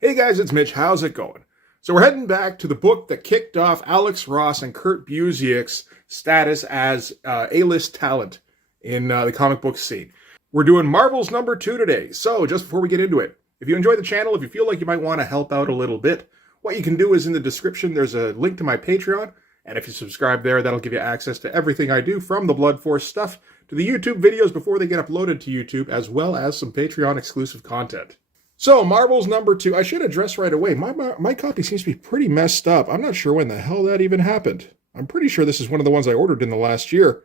Hey guys, it's Mitch. How's it going? So we're heading back to the book that kicked off Alex Ross and Kurt Busiek's status as A-list talent in the comic book scene. We're doing Marvel's #2 today. So just before we get into it, if you enjoy the channel, if you feel like you might want to help out a little bit, what you can do is in the description, there's a link to my Patreon. And if you subscribe there, that'll give you access to everything I do, from the Blood Force stuff to the YouTube videos before they get uploaded to YouTube, as well as some Patreon exclusive content. So, Marvel's #2. I should address right away. My copy seems to be pretty messed up. I'm not sure when the hell that even happened. I'm pretty sure this is one of the ones I ordered in the last year.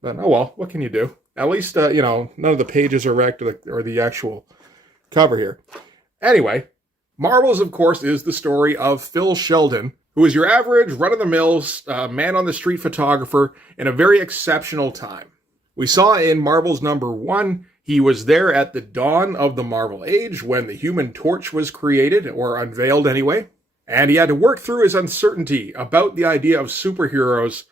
But, oh well, what can you do? At least, none of the pages are wrecked or the actual cover here. Anyway, Marvel's, of course, is the story of Phil Sheldon, who is your average, run-of-the-mill, man-on-the-street photographer in a very exceptional time. We saw in Marvel's #1, he was there at the dawn of the Marvel Age when the Human Torch was created, or unveiled anyway, and he had to work through his uncertainty about the idea of superheroes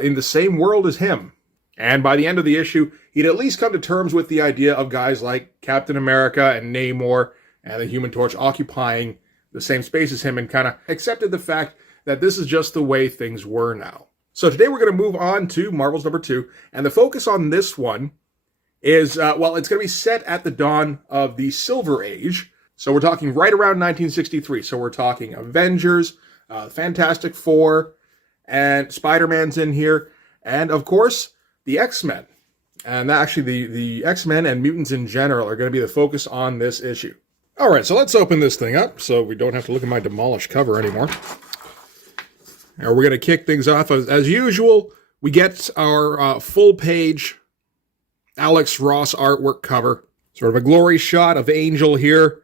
in the same world as him. And by the end of the issue, he'd at least come to terms with the idea of guys like Captain America and Namor and the Human Torch occupying the same space as him, and kind of accepted the fact that this is just the way things were now. So today we're going to move on to Marvel's #2, and the focus on this one is, it's going to be set at the dawn of the Silver Age. So we're talking right around 1963. So we're talking Avengers, Fantastic Four, and Spider-Man's in here, and of course, the X-Men. And actually, the X-Men and mutants in general are going to be the focus on this issue. All right, so let's open this thing up so we don't have to look at my demolished cover anymore. And we're going to kick things off. As usual, we get our full-page Alex Ross artwork cover. Sort of a glory shot of Angel here,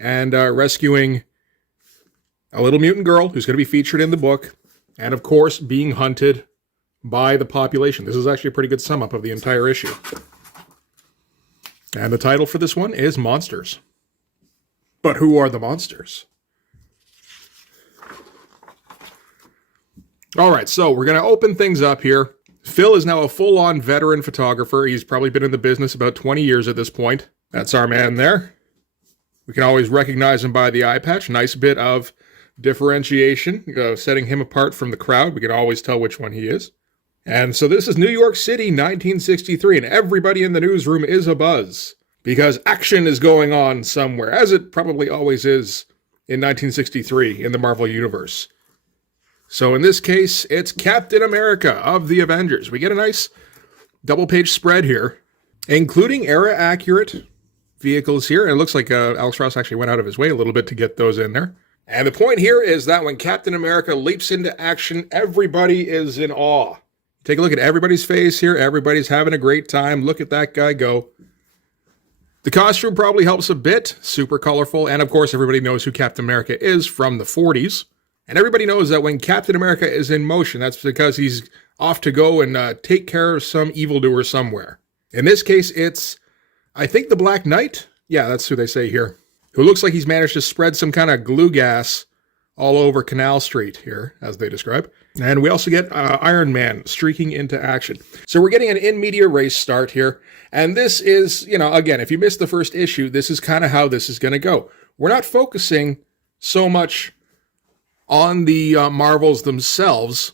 and rescuing a little mutant girl who's going to be featured in the book, and of course, being hunted by the population. This is actually a pretty good sum-up of the entire issue. And the title for this one is Monsters. But who are the monsters? All right, so we're going to open things up here. Phil is now a full-on veteran photographer. He's probably been in the business about 20 years at this point. That's our man there. We can always recognize him by the eye patch. Nice bit of differentiation, setting him apart from the crowd. We can always tell which one he is. And so this is New York City, 1963, and everybody in the newsroom is abuzz, because action is going on somewhere, as it probably always is in 1963 in the Marvel Universe. So in this case, it's Captain America of the Avengers. We get a nice double-page spread here, including era-accurate vehicles here. And it looks like Alex Ross actually went out of his way a little bit to get those in there. And the point here is that when Captain America leaps into action, everybody is in awe. Take a look at everybody's face here. Everybody's having a great time. Look at that guy go. The costume probably helps a bit. Super colorful. And of course, everybody knows who Captain America is from the 40s. And everybody knows that when Captain America is in motion, that's because he's off to go and take care of some evildoer somewhere. In this case, it's, I think, the Black Knight. Yeah, that's who they say here. Who looks like he's managed to spread some kind of glue gas all over Canal Street here, as they describe. And we also get Iron Man streaking into action. So we're getting an in media res start here. And this is, again, if you missed the first issue, this is kind of how this is going to go. We're not focusing so much on the Marvels themselves.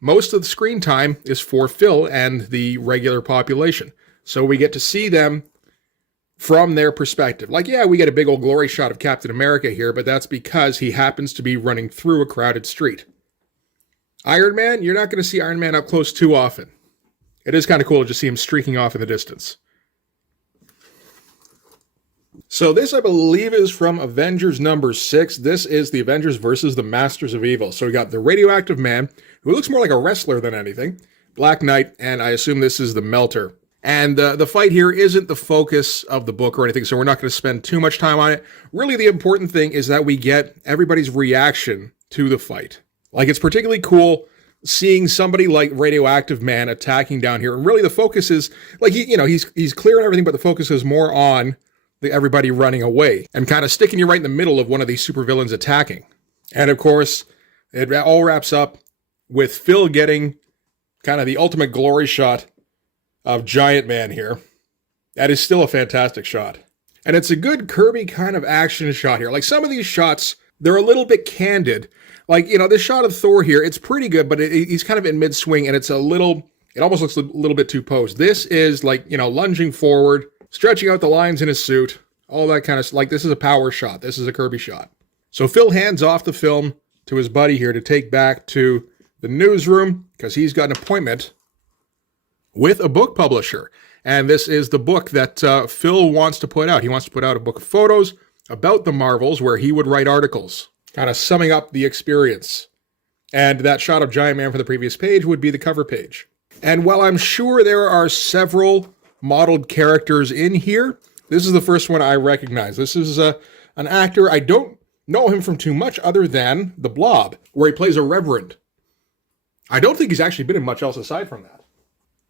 Most of the screen time is for Phil and the regular population. So we get to see them from their perspective. Like, yeah, we get a big old glory shot of Captain America here, but that's because he happens to be running through a crowded street. Iron Man, you're not going to see Iron Man up close too often. It is kind of cool to just see him streaking off in the distance. So this, I believe, is from Avengers #6. This is the Avengers versus the Masters of Evil. So we got the radioactive man, who looks more like a wrestler than anything, Black Knight, and I assume this is the Melter. And the fight here isn't the focus of the book or anything, so we're not going to spend too much time on it. Really, the important thing is that we get everybody's reaction to the fight. Like, it's particularly cool seeing somebody like Radioactive Man attacking down here. And really, the focus is, like, he's clear and everything, but the focus is more on everybody running away and kind of sticking you right in the middle of one of these supervillains attacking. And of course, it all wraps up with Phil getting kind of the ultimate glory shot of Giant Man here. That is still a fantastic shot. And it's a good Kirby kind of action shot here. Like some of these shots, they're a little bit candid. Like, this shot of Thor here, it's pretty good, but he's kind of in mid-swing, and it almost looks a little bit too posed. This is like, lunging forward, stretching out the lines in his suit, all that kind of, like, this is a power shot. This is a Kirby shot. So Phil hands off the film to his buddy here to take back to the newsroom, because he's got an appointment with a book publisher. And this is the book that Phil wants to put out. He wants to put out a book of photos about the Marvels where he would write articles, kind of summing up the experience. And that shot of Giant Man for the previous page would be the cover page. And while I'm sure there are several modeled characters in here, this is the first one I recognize. This is an actor. I don't know him from too much other than The Blob, where he plays a reverend. I don't think he's actually been in much else aside from that.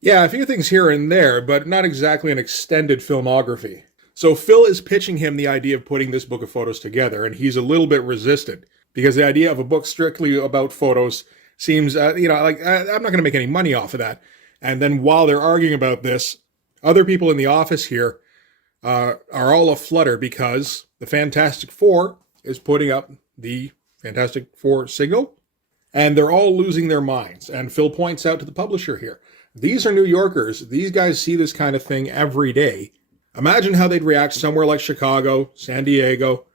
Yeah, a few things here and there, but not exactly an extended filmography. So Phil is pitching him the idea of putting this book of photos together, and he's a little bit resistant, because the idea of a book strictly about photos seems, I'm not going to make any money off of that. And then while they're arguing about this, other people in the office here are all aflutter because the Fantastic Four is putting up the Fantastic Four signal, and they're all losing their minds. And Phil points out to the publisher here, these are New Yorkers. These guys see this kind of thing every day. Imagine how they'd react somewhere like Chicago, San Diego,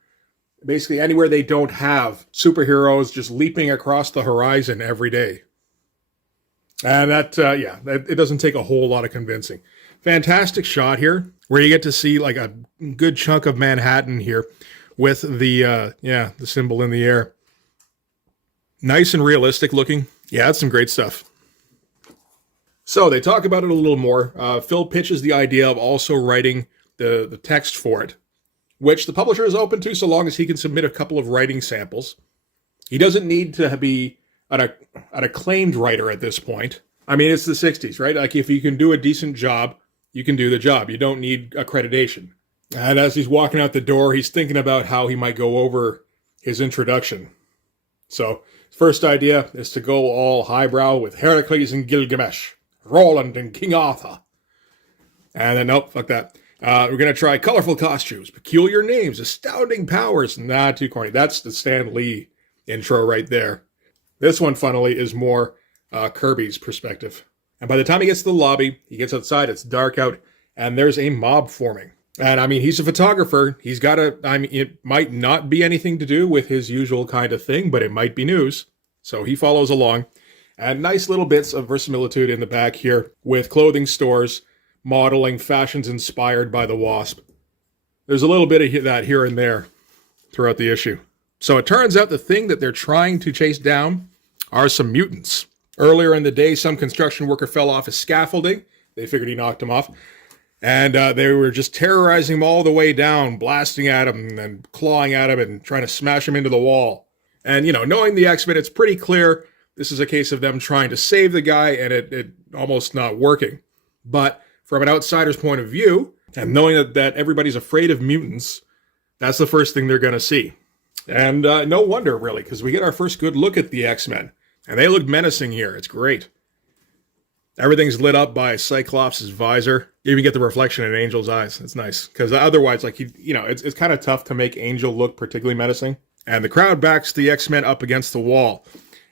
basically anywhere they don't have superheroes just leaping across the horizon every day. And it doesn't take a whole lot of convincing. Fantastic shot here, where you get to see like a good chunk of Manhattan here with the symbol in the air. Nice and realistic looking. Yeah, that's some great stuff. So they talk about it a little more. Phil pitches the idea of also writing the text for it, which the publisher is open to so long as he can submit a couple of writing samples. He doesn't need to be an acclaimed writer at this point. I mean, it's the 60s, right? Like, if you can do a decent job, you can do the job. You don't need accreditation. And as he's walking out the door, he's thinking about how he might go over his introduction. So, first idea is to go all highbrow with Heracles and Gilgamesh, Roland and King Arthur. And then, nope, fuck that. We're going to try colorful costumes, peculiar names, astounding powers. Nah, too corny. That's the Stan Lee intro right there. This one, funnily, is more Kirby's perspective. And by the time he gets to the lobby, he gets outside, it's dark out, and there's a mob forming. And, I mean, he's a photographer. He's got it might not be anything to do with his usual kind of thing, but it might be news. So he follows along. And nice little bits of verisimilitude in the back here with clothing stores modeling fashions inspired by the Wasp. There's a little bit of that here and there throughout the issue. So it turns out the thing that they're trying to chase down are some mutants. Earlier in the day, some construction worker fell off his scaffolding. They figured he knocked him off. And they were just terrorizing him all the way down, blasting at him and clawing at him and trying to smash him into the wall. And, knowing the X-Men, it's pretty clear this is a case of them trying to save the guy and it almost not working. But from an outsider's point of view, and knowing that everybody's afraid of mutants, that's the first thing they're going to see. And no wonder, really, because we get our first good look at the X-Men. And they look menacing here. It's great. Everything's lit up by Cyclops' visor. You even get the reflection in Angel's eyes. It's nice. Because otherwise, it's kind of tough to make Angel look particularly menacing. And the crowd backs the X-Men up against the wall.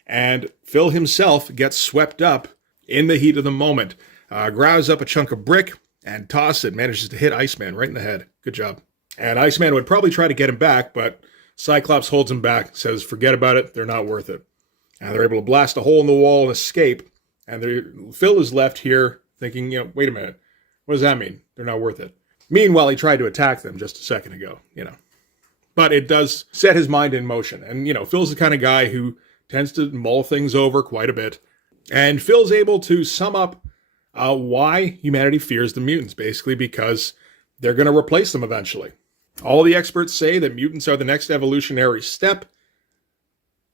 And Phil himself gets swept up in the heat of the moment. Grabs up a chunk of brick and tosses it. Manages to hit Iceman right in the head. Good job. And Iceman would probably try to get him back, but Cyclops holds him back. Says, forget about it. They're not worth it. And they're able to blast a hole in the wall and escape. And Phil is left here thinking, wait a minute. What does that mean? They're not worth it. Meanwhile, he tried to attack them just a second ago, But it does set his mind in motion. And, Phil's the kind of guy who tends to mull things over quite a bit. And Phil's able to sum up why humanity fears the mutants, basically because they're going to replace them eventually. All the experts say that mutants are the next evolutionary step,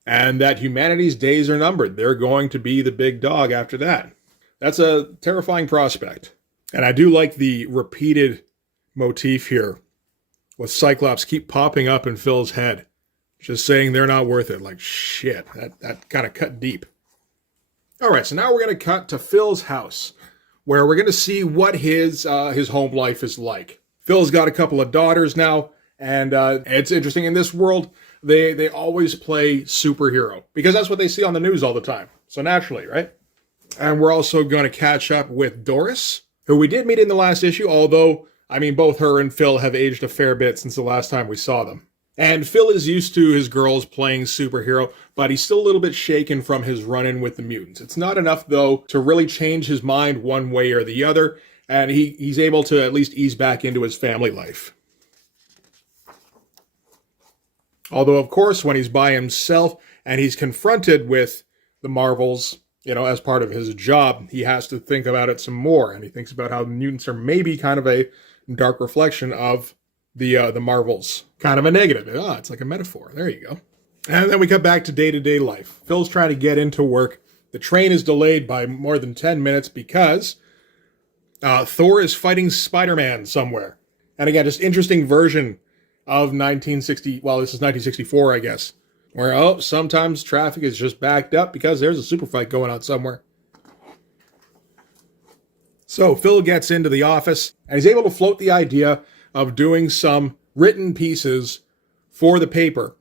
and that humanity's days are numbered. They're going to be the big dog after that. That's a terrifying prospect. And I do like the repeated motif here, with Cyclops keep popping up in Phil's head, just saying they're not worth it. Like, shit, that kind of cut deep. All right, so now we're going to cut to Phil's house, where we're going to see what his home life is like. Phil's got a couple of daughters now, and it's interesting. In this world, they always play superhero, because that's what they see on the news all the time. So naturally, right? And we're also going to catch up with Doris, who we did meet in the last issue, although, I mean, both her and Phil have aged a fair bit since the last time we saw them. And Phil is used to his girls playing superhero, but he's still a little bit shaken from his run-in with the mutants. It's not enough, though, to really change his mind one way or the other, and he's able to at least ease back into his family life. Although, of course, when he's by himself and he's confronted with the Marvels, as part of his job, he has to think about it some more, and he thinks about how the mutants are maybe kind of a dark reflection of the Marvels. Kind of a negative. It's like a metaphor. There you go. And then we come back to day-to-day life. Phil's trying to get into work. The train is delayed by more than 10 minutes because Thor is fighting Spider-Man somewhere. And again, just interesting version of 1960, well, this is 1964, I guess, where, sometimes traffic is just backed up because there's a super fight going on somewhere. So Phil gets into the office, and he's able to float the idea of doing some written pieces for the paper.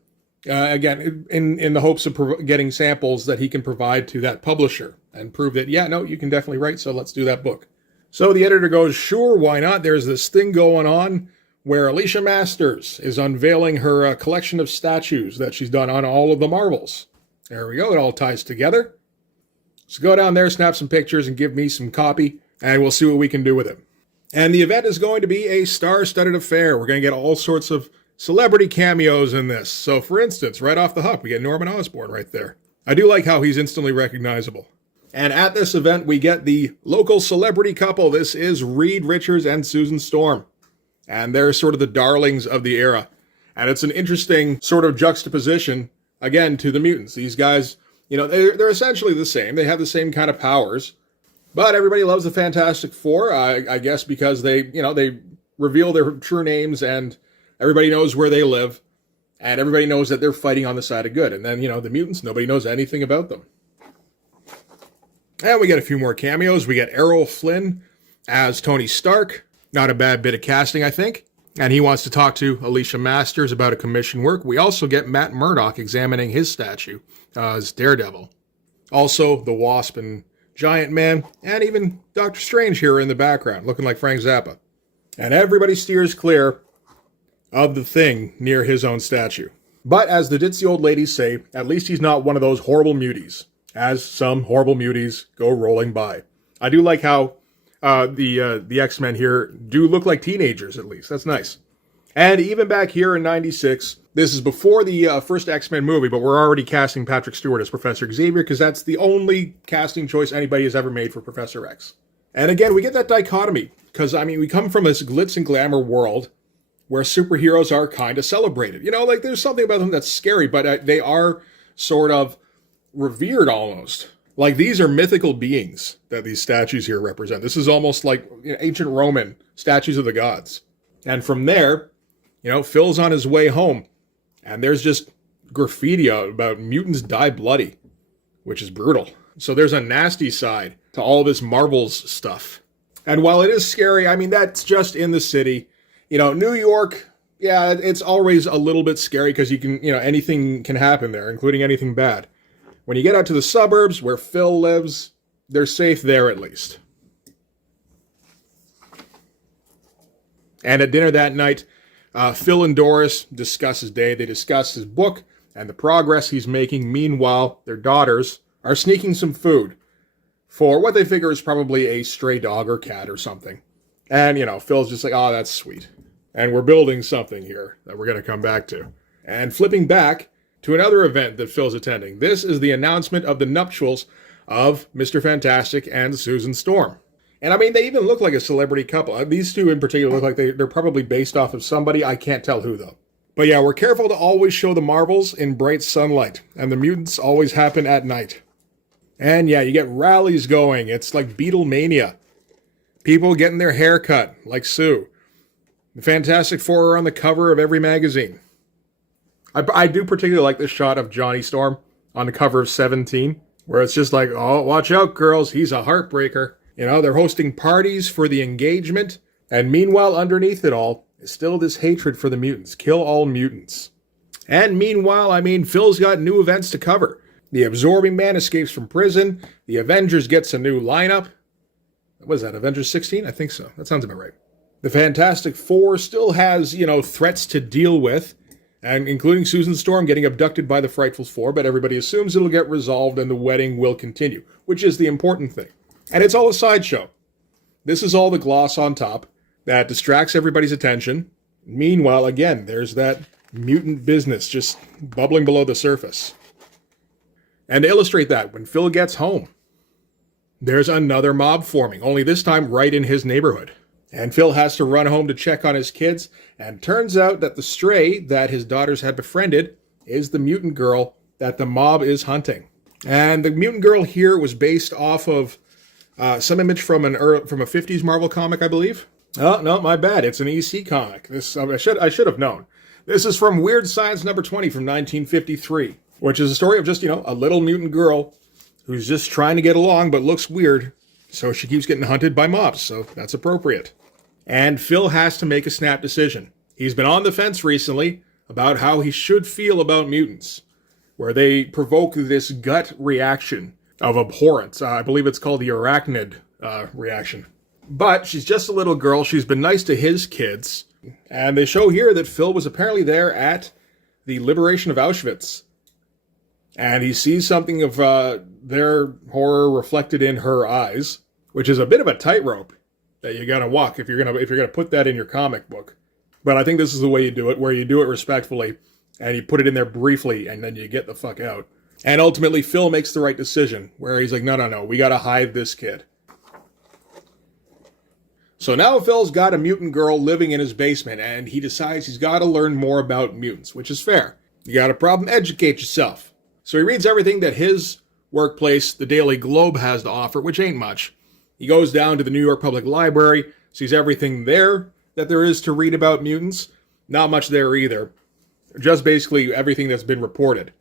Again, in the hopes of getting samples that he can provide to that publisher and prove that, you can definitely write, so let's do that book. So the editor goes, sure, why not? There's this thing going on where Alicia Masters is unveiling her collection of statues that she's done on all of the Marvels. There we go, it all ties together. So go down there, snap some pictures, and give me some copy, and we'll see what we can do with it. And the event is going to be a star-studded affair. We're going to get all sorts of celebrity cameos in this. So, for instance, right off the hop, we get Norman Osborn right there. I do like how he's instantly recognizable. And at this event, we get the local celebrity couple. This is Reed Richards and Susan Storm. And they're sort of the darlings of the era. And it's an interesting sort of juxtaposition, again, to the mutants. These guys, they're essentially the same. They have the same kind of powers. But everybody loves the Fantastic Four, I guess, because they reveal their true names and everybody knows where they live. And everybody knows that they're fighting on the side of good. And then, the mutants, nobody knows anything about them. And we get a few more cameos. We get Errol Flynn as Tony Stark. Not a bad bit of casting, I think. And he wants to talk to Alicia Masters about a commission work. We also get Matt Murdock examining his statue as Daredevil. Also, the Wasp and Giant Man, and even Doctor Strange here in the background, looking like Frank Zappa. And everybody steers clear of the Thing near his own statue. But as the ditzy old ladies say, at least he's not one of those horrible muties, as some horrible muties go rolling by. I do like how the X-Men here do look like teenagers, at least. That's nice. And even back here in 96, this is before the first X-Men movie, but we're already casting Patrick Stewart as Professor Xavier, because that's the only casting choice anybody has ever made for Professor X. And again, we get that dichotomy, because, we come from this glitz and glamour world where superheroes are kind of celebrated. There's something about them that's scary, but they are sort of revered almost. Like, these are mythical beings that these statues here represent. This is almost like ancient Roman statues of the gods. And from there, Phil's on his way home, and there's just graffiti about mutants die bloody, which is brutal. So there's a nasty side to all this Marvels stuff. And while it is scary, that's just in the city. New York, it's always a little bit scary because you can, anything can happen there, including anything bad. When you get out to the suburbs where Phil lives, they're safe there at least. And at dinner that night, Phil and Doris discuss his day. They discuss his book and the progress he's making. Meanwhile, their daughters are sneaking some food for what they figure is probably a stray dog or cat or something. And, Phil's just like, oh, that's sweet. And we're building something here that we're going to come back to. And flipping back to another event that Phil's attending. This is the announcement of the nuptials of Mr. Fantastic and Susan Storm. And they even look like a celebrity couple. These two in particular look like they're probably based off of somebody. I can't tell who, though. But yeah, we're careful to always show the Marvels in bright sunlight. And the mutants always happen at night. And yeah, you get rallies going. It's like Beatlemania. People getting their hair cut, like Sue. The Fantastic Four are on the cover of every magazine. I do particularly like this shot of Johnny Storm on the cover of 17, where it's just like, oh, watch out, girls, he's a heartbreaker. They're hosting parties for the engagement, And meanwhile, underneath it all is still this hatred for the mutants. Kill all mutants. And meanwhile, Phil's got new events to cover. The Absorbing Man escapes from prison. The Avengers gets a new lineup. What was that, Avengers 16? I think so. That sounds about right. The Fantastic Four still has, threats to deal with, and including Susan Storm getting abducted by the Frightful Four, but everybody assumes it'll get resolved and the wedding will continue, which is the important thing. And it's all a sideshow. This is all the gloss on top that distracts everybody's attention. Meanwhile, again, there's that mutant business just bubbling below the surface. And to illustrate that, when Phil gets home, there's another mob forming, only this time right in his neighborhood. And Phil has to run home to check on his kids, and turns out that the stray that his daughters had befriended is the mutant girl that the mob is hunting. And the mutant girl here was based off of some image from a 50s Marvel comic, I believe. Oh, no, my bad. It's an EC comic. I should have known. This is from Weird Science number 20 from 1953, which is a story of just, a little mutant girl who's just trying to get along but looks weird, so she keeps getting hunted by mobs, so that's appropriate. And Phil has to make a snap decision. He's been on the fence recently about how he should feel about mutants, where they provoke this gut reaction of abhorrence. I believe it's called the arachnid reaction. But she's just a little girl. She's been nice to his kids. And they show here that Phil was apparently there at the liberation of Auschwitz. And he sees something of their horror reflected in her eyes, which is a bit of a tightrope that you gotta walk if you're gonna put that in your comic book. But I think this is the way you do it, where you do it respectfully, and you put it in there briefly, and then you get the fuck out. And ultimately, Phil makes the right decision, where he's like, no, we gotta hide this kid. So now Phil's got a mutant girl living in his basement, and he decides he's gotta learn more about mutants, which is fair. You got a problem, educate yourself. So he reads everything that his workplace, the Daily Globe, has to offer, which ain't much. He goes down to the New York Public Library, sees everything there that there is to read about mutants. Not much there either. Just basically everything that's been reported.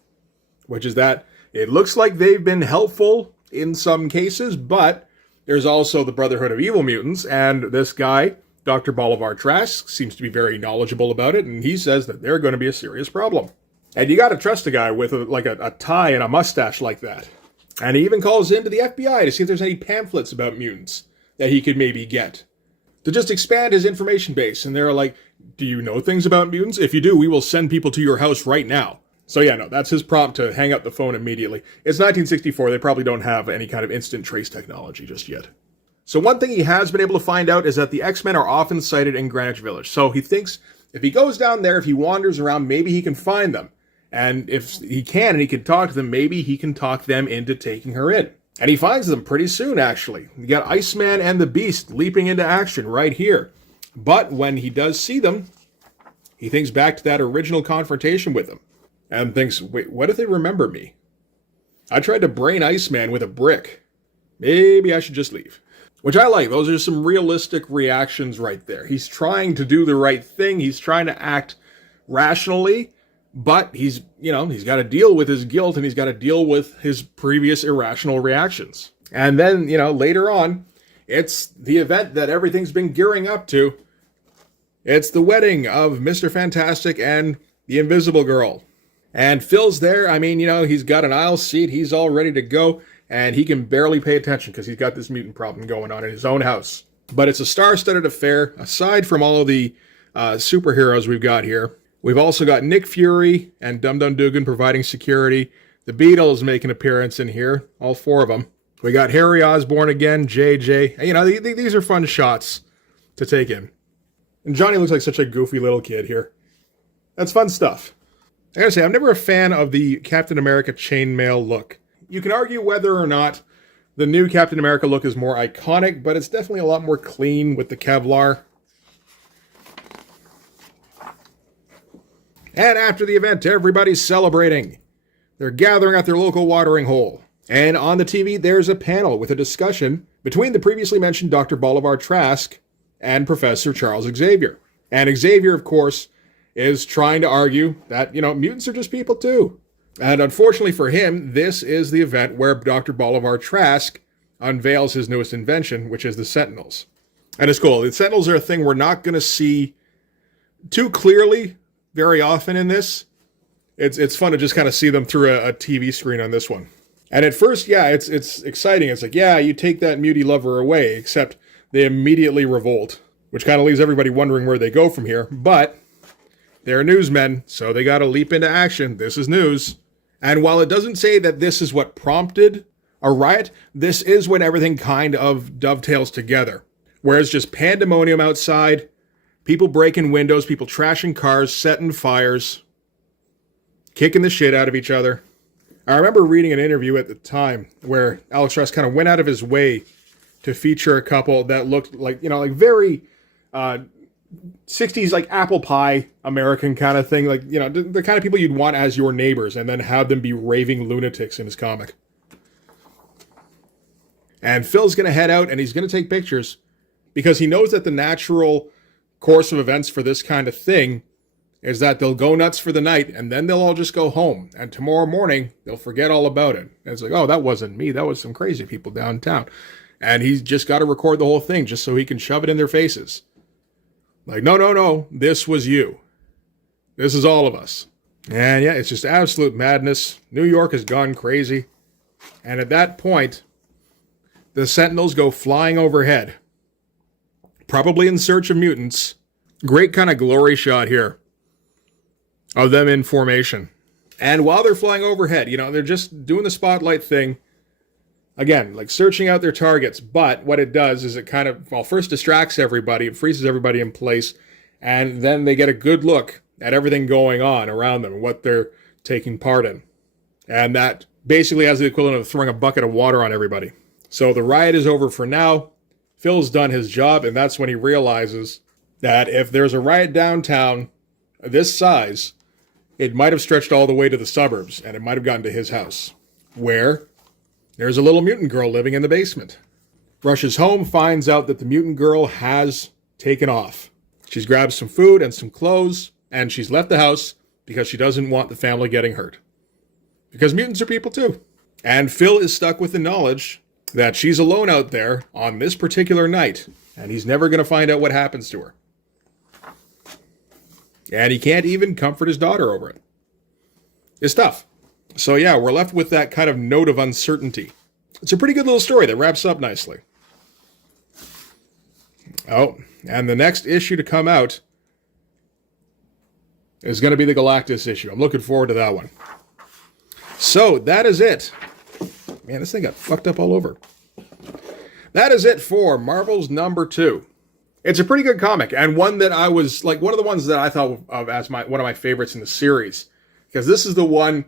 Which is that it looks like they've been helpful in some cases, but there's also the Brotherhood of Evil Mutants, and this guy, Dr. Bolivar Trask, seems to be very knowledgeable about it, and he says that they're going to be a serious problem. And you gotta trust a guy with a tie and a mustache like that. And he even calls into the FBI to see if there's any pamphlets about mutants that he could maybe get, to just expand his information base. And they're like, do you know things about mutants? If you do, we will send people to your house right now. So yeah, no, that's his prompt to hang up the phone immediately. It's 1964, they probably don't have any kind of instant trace technology just yet. So one thing he has been able to find out is that the X-Men are often sighted in Greenwich Village. So he thinks if he goes down there, if he wanders around, maybe he can find them. And if he can and he can talk to them, maybe he can talk them into taking her in. And he finds them pretty soon, actually. You got Iceman and the Beast leaping into action right here. But when he does see them, he thinks back to that original confrontation with them. And thinks, wait, what if they remember me? I tried to brain Iceman with a brick. Maybe I should just leave. Which I like. Those are some realistic reactions right there. He's trying to do the right thing. He's trying to act rationally. But he's got to deal with his guilt, and he's got to deal with his previous irrational reactions. And then, later on, it's the event that everything's been gearing up to. It's the wedding of Mr. Fantastic and the Invisible Girl. And Phil's there. He's got an aisle seat. He's all ready to go, and he can barely pay attention because he's got this mutant problem going on in his own house. But it's a star-studded affair, aside from all of the superheroes we've got here. We've also got Nick Fury and Dum Dum Dugan providing security. The Beatles make an appearance in here, all four of them. We got Harry Osborn again, JJ. These are fun shots to take in. And Johnny looks like such a goofy little kid here. That's fun stuff. I gotta say, I'm never a fan of the Captain America chainmail look. You can argue whether or not the new Captain America look is more iconic, but it's definitely a lot more clean with the Kevlar. And after the event, everybody's celebrating. They're gathering at their local watering hole. And on the TV, there's a panel with a discussion between the previously mentioned Dr. Bolivar Trask and Professor Charles Xavier. And Xavier, of course, is trying to argue that, mutants are just people too. And unfortunately for him, this is the event where Dr. Bolivar Trask unveils his newest invention, which is the Sentinels. And it's cool. The Sentinels are a thing we're not going to see too clearly very often in this. It's fun to just kind of see them through a TV screen on this one. And at first, yeah, it's exciting. It's like, yeah, you take that mutie lover away, except they immediately revolt, which kind of leaves everybody wondering where they go from here. But they're newsmen, so they got to leap into action. This is news. And while it doesn't say that this is what prompted a riot, this is when everything kind of dovetails together. Whereas just pandemonium outside, people breaking windows, people trashing cars, setting fires, kicking the shit out of each other. I remember reading an interview at the time where Alex Ross kind of went out of his way to feature a couple that looked like, like very 60s, like apple pie American kind of thing. Like, the kind of people you'd want as your neighbors and then have them be raving lunatics in his comic. And Phil's going to head out and he's going to take pictures because he knows that the natural course of events for this kind of thing is that they'll go nuts for the night and then they'll all just go home. And tomorrow morning, they'll forget all about it. And it's like, oh, that wasn't me. That was some crazy people downtown. And he's just got to record the whole thing just so he can shove it in their faces. Like, no, this was you. This is all of us. And yeah, it's just absolute madness. New York has gone crazy. And at that point, the Sentinels go flying overhead. Probably in search of mutants. Great kind of glory shot here of them in formation. And while they're flying overhead, they're just doing the spotlight thing. Again, like searching out their targets. But what it does is it kind of, first distracts everybody. It freezes everybody in place. And then they get a good look at everything going on around them and what they're taking part in. And that basically has the equivalent of throwing a bucket of water on everybody. So the riot is over for now. Phil's done his job. And that's when he realizes that if there's a riot downtown this size, it might have stretched all the way to the suburbs, and it might have gotten to his house, where there's a little mutant girl living in the basement. Rushes home, finds out that the mutant girl has taken off. She's grabbed some food and some clothes, and she's left the house because she doesn't want the family getting hurt. Because mutants are people too. And Phil is stuck with the knowledge that she's alone out there on this particular night, and he's never going to find out what happens to her. And he can't even comfort his daughter over it. It's tough. So yeah, we're left with that kind of note of uncertainty. It's a pretty good little story that wraps up nicely. Oh, and the next issue to come out is going to be the Galactus issue. I'm looking forward to that one. So that is it. Man, this thing got fucked up all over. That is it for Marvel's number 2. It's a pretty good comic, and one that I was, like, one of the ones that I thought of as one of my favorites in the series. Because this is the one,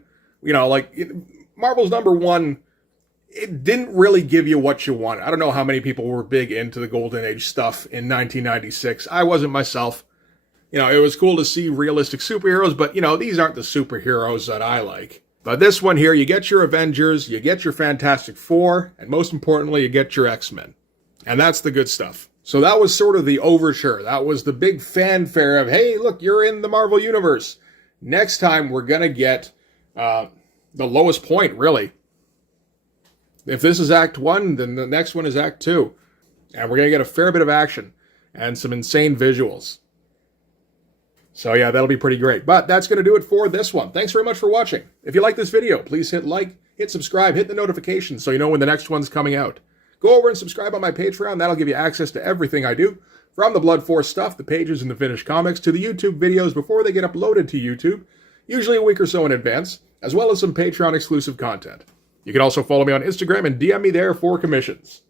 Marvel's number 1, it didn't really give you what you wanted. I don't know how many people were big into the Golden Age stuff in 1996. I wasn't myself. It was cool to see realistic superheroes, but, these aren't the superheroes that I like. But this one here, you get your Avengers, you get your Fantastic Four, and most importantly, you get your X-Men. And that's the good stuff. So that was sort of the overture. That was the big fanfare of, hey, look, you're in the Marvel Universe. Next time, we're going to get the lowest point, really. If this is Act 1, then the next one is Act 2. And we're going to get a fair bit of action and some insane visuals. So yeah, that'll be pretty great. But that's going to do it for this one. Thanks very much for watching. If you like this video, please hit like, hit subscribe, hit the notifications so you know when the next one's coming out. Go over and subscribe on my Patreon. That'll give you access to everything I do, from the Blood Force stuff, the pages and the finished comics, to the YouTube videos before they get uploaded to YouTube, usually a week or so in advance, as well as some Patreon exclusive content. You can also follow me on Instagram and DM me there for commissions.